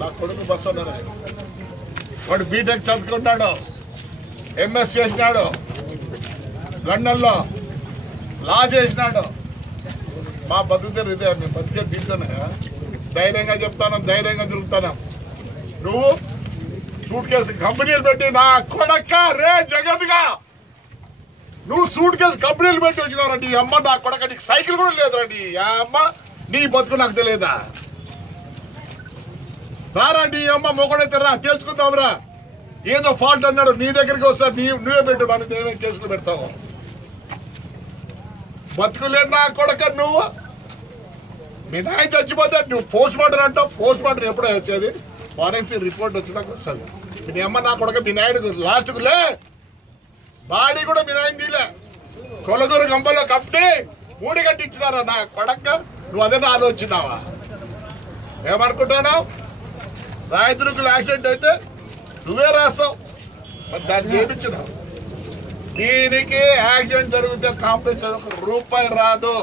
నా కొడుకు బస్సు అన్నాడు. వాడు బీటెక్ చదువుకున్నాడు, ఎంఎస్ చేసినాడు, లండన్లో లా చేసినాడు. మా బతుకుతారు ఇదే, మేము బతికే దీంట్లోనే. ధైర్యంగా చెప్తాను, ధైర్యంగా తిరుగుతాను. నువ్వు సూట్ కేసు కంపెనీలు పెట్టి నా కొడక్క రే జగత్గా నువ్వు సూట్ కేసు కంపెనీలు పెట్టి వచ్చినావు. నీ అమ్మ నా కొడక నీకు సైకిల్ కూడా లేదురండి. అమ్మ నీ బతుకు నాకు తెలియదా? రారా నీ అమ్మ మొగడైతే రా, తెలుసుకుందాంరా. ఏదో ఫాల్ట్ అన్నాడు, నీ దగ్గరికి వస్తాడు, నువ్వే పెట్టు, నన్ను ఏమేమి కేసులు పెడతావు? బతుకులేదు నా కొడక. నువ్వు మీ నాయన చచ్చిపోతే నువ్వు పోస్ట్ మార్టం అంటావు. పోస్ట్ మార్టం ఎప్పుడో వచ్చేది? ఫారెన్సిక్ రిపోర్ట్ వచ్చినాక వస్తుంది. మీ అమ్మ నా కొడక మీ నాయుడు లాస్ట్కు లే బాడీ కూడా మీ నాయన తీలే. కొలగూరు గంపలో కప్పి మూడి కట్టించినారా నా కొడక. నువ్వు అదే ఆలోచించినావా? ఏమనుకుంటున్నావు? రాయదుర్గులు యాక్సిడెంట్ అయితే నువ్వే రాస్తావు, మరి దాన్ని చేయించినావు. దీనికి యాక్సిడెంట్ జరిగితే కాంపెన్సేషన్ రూపాయి రాదు.